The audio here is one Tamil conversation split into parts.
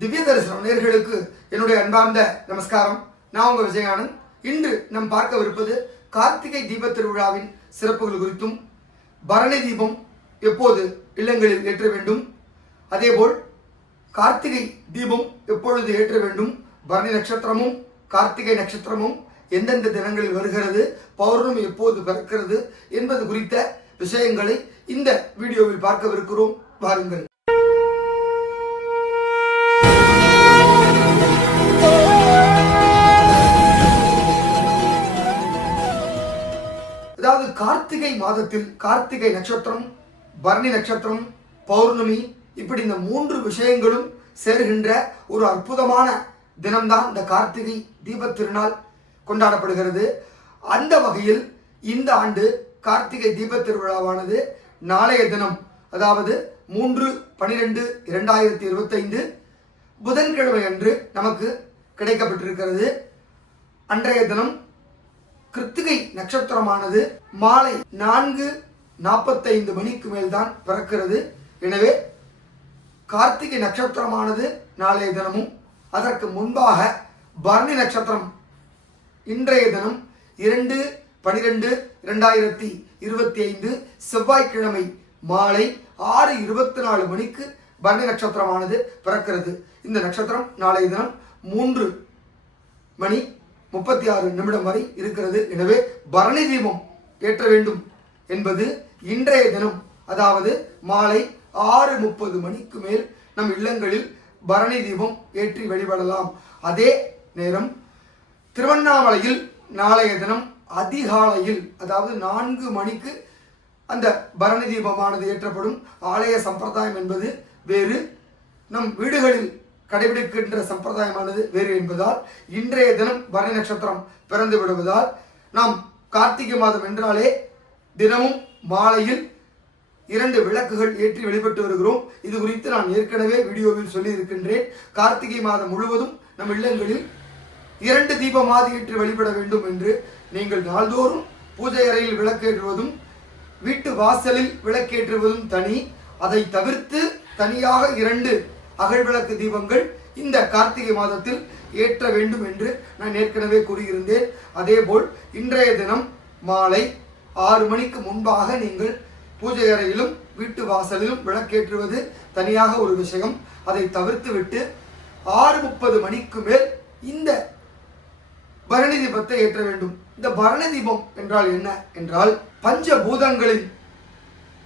திவ்ய தரிசனம் நேர்களுக்கு என்னுடைய அன்பார்ந்த நமஸ்காரம். நான் உங்க விஜயானந்த் இன்று நாம் பார்க்கவிருப்பது கார்த்திகை தீப திருவிழாவின் சிறப்புகள் குறித்தும் பரணி தீபம் எப்போது இல்லங்களில் ஏற்ற வேண்டும் அதேபோல் கார்த்திகை தீபம் எப்பொழுது ஏற்ற வேண்டும் பரணி நட்சத்திரமும் கார்த்திகை நட்சத்திரமும் எந்தெந்த தினங்களில் வருகிறது பௌர்ணமி எப்போது பிறக்கிறது என்பது குறித்த விஷயங்களை இந்த வீடியோவில் பார்க்கவிருக்கிறோம். வாருங்கள். கார்த்திகை மாதத்தில் கார்த்திகை நட்சத்திரம் பரணி நட்சத்திரம் பௌர்ணமி இப்படி இந்த மூன்று விஷயங்களும் சேர்கின்ற ஒரு அற்புதமான தினம்தான் இந்த கார்த்திகை தீபத் திருநாள் கொண்டாடப்படுகிறது. அந்த வகையில் இந்த ஆண்டு கார்த்திகை தீபத் திருவிழாவானது நாளைய தினம் அதாவது மூன்று பனிரெண்டு இரண்டாயிரத்தி இருபத்தைந்து புதன்கிழமை அன்று நமக்கு கிடைக்கப்பட்டிருக்கிறது. அன்றைய தினம் கிருத்திகை நட்சத்திரமானது மாலை நான்கு நாற்பத்தைந்து மணிக்கு மேல்தான் பிறக்கிறது. எனவே கார்த்திகை நட்சத்திரமானது நாளைய தினமும் அதற்கு முன்பாக பரணி நட்சத்திரம் இன்றைய தினம் இரண்டு பனிரெண்டு இரண்டாயிரத்தி இருபத்தி ஐந்து செவ்வாய்க்கிழமை மாலை ஆறு இருபத்தி நாலு மணிக்கு பரணி நட்சத்திரமானது பிறக்கிறது. இந்த நட்சத்திரம் நாளைய தினம் மூன்று மணி முப்பத்தி ஆறு நிமிடம் வரை இருக்கிறது. எனவே பரணி தீபம் ஏற்ற வேண்டும் என்பது இன்றைய தினம். அதாவது மாலை ஆறு முப்பது மணிக்கு மேல் நம் இல்லங்களில் பரணி தீபம் ஏற்றி வழிபடலாம். அதே நேரம் திருவண்ணாமலையில் நாளைய தினம் அதிகாலையில் அதாவது நான்கு மணிக்கு அந்த பரணி தீபமானது ஏற்றப்படும். ஆலய சம்பிரதாயம் என்பது வேறு. நம் வீடுகளில் கடைபிடிக்கின்ற சம்பிரதாயமானது வேறு என்பதால் இன்றைய தினம் பரணி நட்சத்திரம் பிறந்து விடுவதால் நாம் கார்த்திகை மாதம் என்றாலே தினமும் மாலையில் இரண்டு விளக்குகள் ஏற்றி வெளிப்பட்டு வருகிறோம். இது குறித்து நான் ஏற்கனவே வீடியோவில் சொல்லியிருக்கின்றேன். கார்த்திகை மாதம் முழுவதும் நம் இல்லங்களில் இரண்டு தீபமாதி ஏற்றி வழிபட வேண்டும் என்று நீங்கள் நாள்தோறும் பூஜை அறையில் விளக்கேற்றுவதும் வீட்டு வாசலில் விளக்கேற்றுவதும் தனி. அதை தவிர்த்து தனியாக இரண்டு அகழ்விளக்கு தீபங்கள் இந்த கார்த்திகை மாதத்தில் ஏற்ற வேண்டும் என்று நான் ஏற்கனவே கூறியிருந்தேன். அதேபோல் இன்றைய தினம் மாலை ஆறு மணிக்கு முன்பாக நீங்கள் பூஜை அறையிலும் வீட்டு வாசலிலும் விளக்கேற்றுவது தனியாக ஒரு விஷயம். அதை தவிர்த்துவிட்டு ஆறு முப்பது மணிக்கு மேல் இந்த பரணி தீபத்தை ஏற்ற வேண்டும். இந்த பரணி தீபம் என்றால் என்ன? என்றால் பஞ்ச பூதங்களின்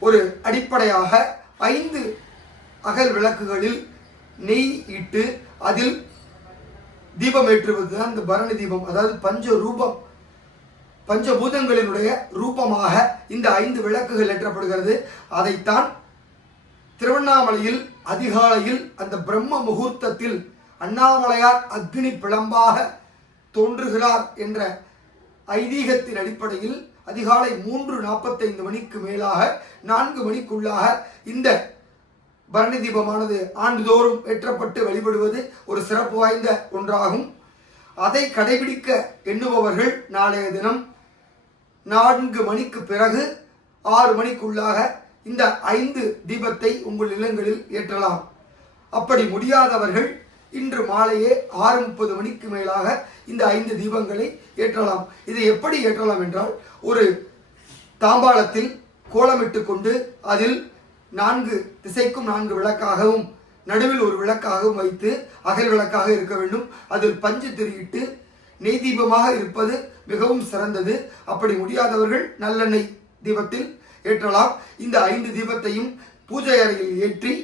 ஒரு அடிப்படையாக ஐந்து அகல் விளக்குகளில் நெய் இட்டு அதில் தீபம் ஏற்றுவது தான் இந்த பரணி தீபம். அதாவது பஞ்ச ரூபம் பஞ்சபூதங்களினுடைய ரூபமாக இந்த ஐந்து விளக்குகள் ஏற்றப்படுகிறது. அதைத்தான் திருவண்ணாமலையில் அதிகாலையில் அந்த பிரம்ம முகூர்த்தத்தில் அண்ணாமலையார் அக்னி பிளம்பாக தோன்றுகிறார் என்ற ஐதீகத்தின் அடிப்படையில் அதிகாலை மூன்று நாற்பத்தைந்து மணிக்கு மேலாக நான்கு மணிக்குள்ளாக இந்த பரணி தீபமானது ஆண்டுதோறும் ஏற்றப்பட்டு வழிபடுவது ஒரு சிறப்பு வாய்ந்த ஒன்றாகும். அதை கடைபிடிக்க எண்ணுபவர்கள் நாளைய தினம் நான்கு மணிக்கு பிறகு ஆறு மணிக்குள்ளாக இந்த ஐந்து தீபத்தை உங்கள் இல்லங்களில் ஏற்றலாம். அப்படி முடியாதவர்கள் இன்று மாலையே ஆறு முப்பது மணிக்கு மேலாக இந்த ஐந்து தீபங்களை ஏற்றலாம். இதை எப்படி ஏற்றலாம் என்றால் ஒரு தாம்பாளத்தில் கோலமிட்டு கொண்டு அதில் நான்கு திசைக்கும் நான்கு விளக்காகவும் நடுவில் ஒரு விளக்காகவும் வைத்து அகல் விளக்காக இருக்க வேண்டும். அதில் பஞ்சு திருகிட்டு நெய் தீபமாக இருப்பது மிகவும் சிறந்தது. அப்படி முடியாதவர்கள் நல்லெண்ணெய் தீபத்தில் ஏற்றலாம். இந்த ஐந்து தீபத்தையும் பூஜை அறையில் ஏற்றி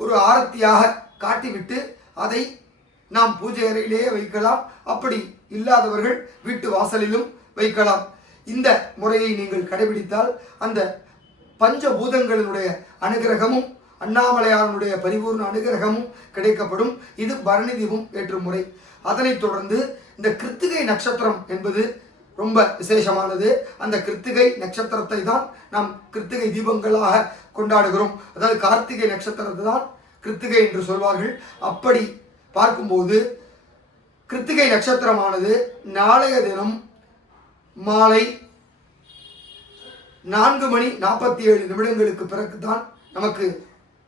ஒரு ஆரத்தியாக காட்டிவிட்டு அதை நாம் பூஜை அறையிலேயே வைக்கலாம். அப்படி இல்லாதவர்கள் வீட்டு வாசலிலும் வைக்கலாம். இந்த முறையை நீங்கள் கடைபிடித்தால் அந்த பஞ்சபூதங்களினுடைய அனுகிரகமும் அண்ணாமலையாரனுடைய பரிபூர்ண அனுகிரகமும் கிடைக்கப்படும். இது பரணி தீபம் ஏற்றும் முறை. அதனைத் தொடர்ந்து இந்த கிருத்திகை நட்சத்திரம் என்பது ரொம்ப விசேஷமானது. அந்த கிருத்திகை நட்சத்திரத்தை தான் நாம் கிருத்திகை தீபங்களாக கொண்டாடுகிறோம். அதாவது கார்த்திகை நட்சத்திரத்தை தான் கிருத்திகை என்று சொல்வார்கள். அப்படி பார்க்கும்போது கிருத்திகை நட்சத்திரமானது நாளைய தினம் மாலை நான்கு மணி நாற்பத்தி ஏழு நிமிடங்களுக்கு பிறகுதான் நமக்கு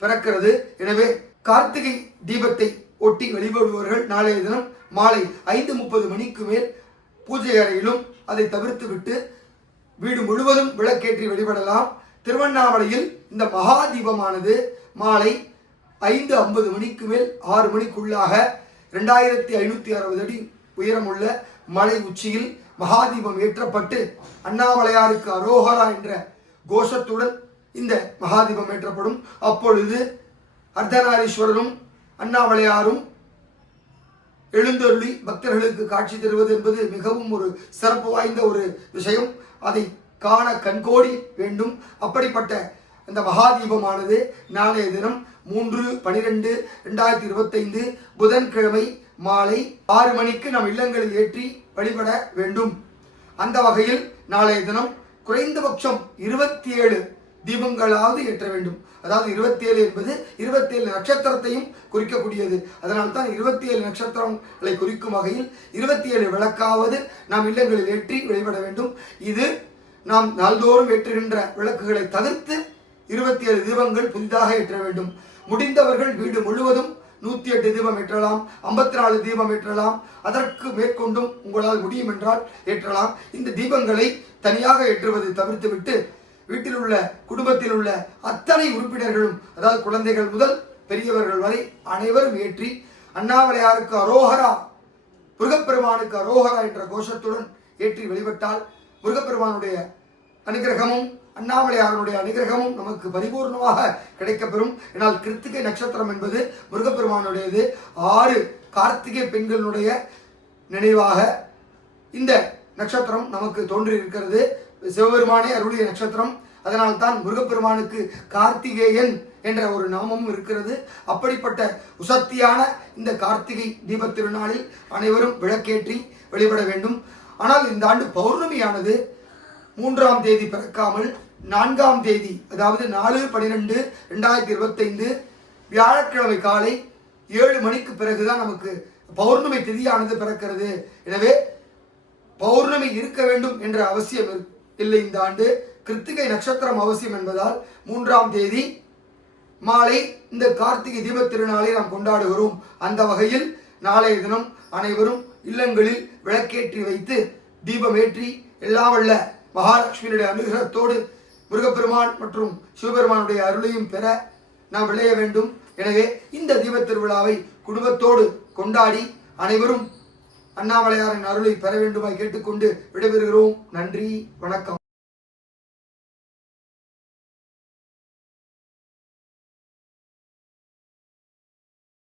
பிறக்கிறது. எனவே கார்த்திகை தீபத்தை ஒட்டி வழிபடுபவர்கள் நாளைய தினம் மாலை ஐந்து முப்பது மணிக்கு மேல் பூஜை அறையிலும் அதை தவிர்த்து விட்டு வீடு முழுவதும் விளக்கேற்றி வழிபடலாம். திருவண்ணாமலையில் இந்த மகா தீபமானது மாலை ஐந்து ஐம்பது மணிக்கு மேல் ஆறு மணிக்குள்ளாக ரெண்டாயிரத்தி ஐநூற்றி அறுபது அடி உயரமுள்ள மலை உச்சியில் மகாதீபம் ஏற்றப்பட்டு அண்ணாமலையாருக்கு அரோகரா என்ற கோஷத்துடன் இந்த மகாதீபம் ஏற்றப்படும். அப்பொழுது அர்த்தநாரீஸ்வரரும் அண்ணாமலையாரும் எழுந்தொருளி பக்தர்களுக்கு காட்சி தருவது என்பது மிகவும் ஒரு சிறப்பு வாய்ந்த ஒரு விஷயம். அதை காண கண்கோடி வேண்டும். அப்படிப்பட்ட அந்த மகாதீபமானது நாளைய தினம் மூன்று பனிரெண்டு ரெண்டாயிரத்தி இருபத்தைந்து புதன்கிழமை மாலை ஆறு மணிக்கு நம் இல்லங்களில் ஏற்றி வழிபட வேண்டும். அந்த வகையில் நாளைய தினம் குறைந்தபட்சம் இருபத்தி ஏழு தீபங்களாவது ஏற்ற வேண்டும். அதாவது இருபத்தி ஏழு என்பது இருபத்தி ஏழு நட்சத்திரத்தையும் குறிக்கக்கூடியது. அதனால் தான் இருபத்தி ஏழு நட்சத்திரங்களை குறிக்கும் வகையில் இருபத்தி ஏழு விளக்காவது நாம் இல்லங்களில் ஏற்றி வழிபட வேண்டும். இது நாம் நாள்தோறும் ஏற்றுகின்ற விளக்குகளை தவிர்த்து இருபத்தி ஏழு தீபங்கள் புதிதாக ஏற்ற வேண்டும். முடிந்தவர்கள் வீடு முழுவதும் நூத்தி எட்டு தீபம் ஏற்றலாம் ஐம்பத்தி நாலு தீபம் ஏற்றலாம். அதற்கு மேற்கொண்டும் உங்களால் முடியும் என்றால் ஏற்றலாம். இந்த தீபங்களை தனியாக ஏற்றுவதை தவிர்த்துவிட்டு வீட்டில் உள்ள குடும்பத்தில் உள்ள அத்தனை உறுப்பினர்களும் அதாவது குழந்தைகள் முதல் பெரியவர்கள் வரை அனைவரும் ஏற்றி அண்ணாமலையாருக்கு அரோகரா முருகப்பெருமானுக்கு அரோகரா என்ற கோஷத்துடன் ஏற்றி வழிபட்டால் முருகப்பெருமானுடைய அனுகிரகமும் அண்ணாமலையாரனுடைய அனுகிரகமும் நமக்கு பரிபூர்ணமாக கிடைக்கப்பெறும். என்னால் கிருத்திகை நட்சத்திரம் என்பது முருகப்பெருமானுடையது. ஆறு கார்த்திகை பெண்களுடைய நினைவாக இந்த நட்சத்திரம் நமக்கு தோன்றி இருக்கிறது சிவபெருமானே அருளிய நட்சத்திரம். அதனால் தான் முருகப்பெருமானுக்கு கார்த்திகேயன் என்ற ஒரு நாமமும் இருக்கிறது. அப்படிப்பட்ட உசத்தியான இந்த கார்த்திகை தீப திருநாளில் அனைவரும் விளக்கேற்றி வழிபட வேண்டும். ஆனால் இந்த ஆண்டு பௌர்ணமியானது மூன்றாம் தேதி பிறக்காமல் நான்காம் தேதி அதாவது நாலு பன்னிரெண்டு ரெண்டாயிரத்தி இருபத்தைந்து வியாழக்கிழமை காலை ஏழு மணிக்கு பிறகுதான் நமக்கு பௌர்ணமி திதியானது பிறக்கிறது. எனவே பௌர்ணமி இருக்க வேண்டும் என்ற அவசியம் இல்லை இந்த ஆண்டு. கிருத்திகை நட்சத்திரம் அவசியம் என்பதால் மூன்றாம் தேதி மாலை இந்த கார்த்திகை தீப திருநாளை நாம் கொண்டாடுகிறோம். அந்த வகையில் நாளைய தினம் அனைவரும் இல்லங்களில் விளக்கேற்றி வைத்து தீபம் ஏற்றி எல்லாம் வல்ல மகாலட்சுமியினுடைய அனுகிரகத்தோடு முருகப்பெருமான் மற்றும் சிவபெருமானுடைய அருளையும் பெற நாம் விளைய வேண்டும். எனவே இந்த தீபத் திருவிழாவை குடும்பத்தோடு கொண்டாடி அனைவரும் அண்ணாமலையாரின் அருளை பெற வேண்டுமாய் கேட்டுக்கொண்டு விடைபெறுகிறோம். நன்றி வணக்கம்.